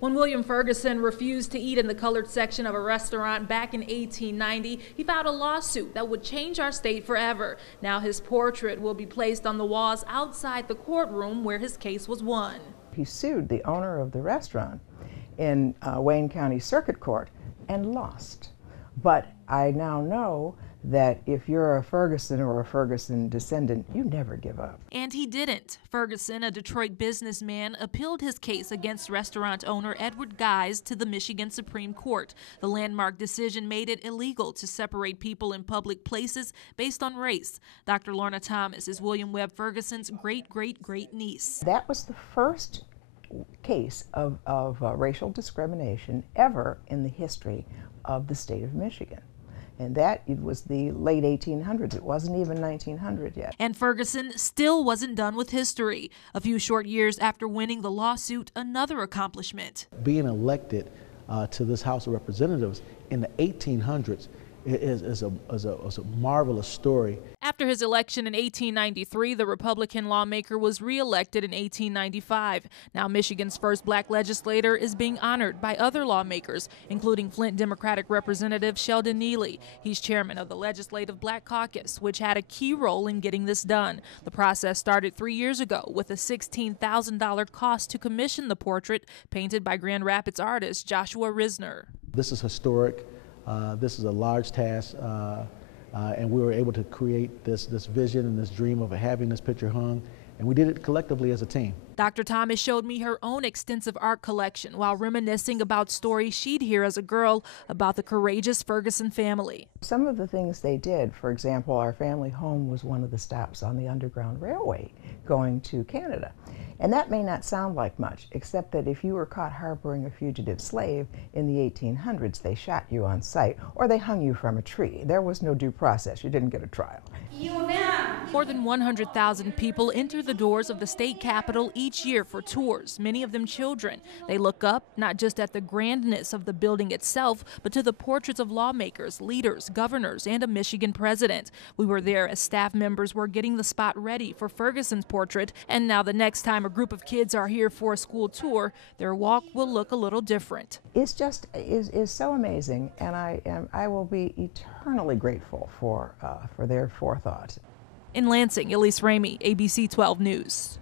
When William Ferguson refused to eat in the colored section of a restaurant back in 1890, he filed a lawsuit that would change our state forever. Now his portrait will be placed on the walls outside the courtroom where his case was won. He sued the owner of the restaurant in Wayne County Circuit Court and lost. But I now know that if you're a Ferguson or a Ferguson descendant, you never give up. And he didn't. Ferguson, a Detroit businessman, appealed his case against restaurant owner Edward Guise to the Michigan Supreme Court. The landmark decision made it illegal to separate people in public places based on race. Dr. Lorna Thomas is William Webb Ferguson's great-great-great-niece. That was the first case of racial discrimination ever in the history of the state of Michigan. And that it was the late 1800s. It wasn't even 1900 yet. And Ferguson still wasn't done with history. A few short years after winning the lawsuit, another accomplishment. Being elected to this House of Representatives in the 1800s is a marvelous story. After his election in 1893, the Republican lawmaker was reelected in 1895. Now Michigan's first black legislator is being honored by other lawmakers, including Flint Democratic Representative Sheldon Neely. He's chairman of the Legislative Black Caucus, which had a key role in getting this done. The process started 3 years ago with a $16,000 cost to commission the portrait painted by Grand Rapids artist Joshua Risner. This is historic. This is a large task, and we were able to create this vision and this dream of having this picture hung, and we did it collectively as a team. Dr. Thomas showed me her own extensive art collection while reminiscing about stories she'd hear as a girl about the courageous Ferguson family. Some of the things they did, for example, our family home was one of the stops on the Underground Railway going to Canada. And that may not sound like much, except that if you were caught harboring a fugitive slave in the 1800s, they shot you on sight, or they hung you from a tree. There was no due process. You didn't get a trial. More than 100,000 people enter the doors of the state capitol each year for tours, many of them children. They look up not just at the grandness of the building itself, but to the portraits of lawmakers, leaders, governors, and a Michigan president. We were there as staff members were getting the spot ready for Ferguson's portrait, and now the next time a group of kids are here for a school tour, their walk will look a little different. It's just is so amazing, and I will be eternally grateful for their forethought. In Lansing, ElisseRamey, ABC 12 News.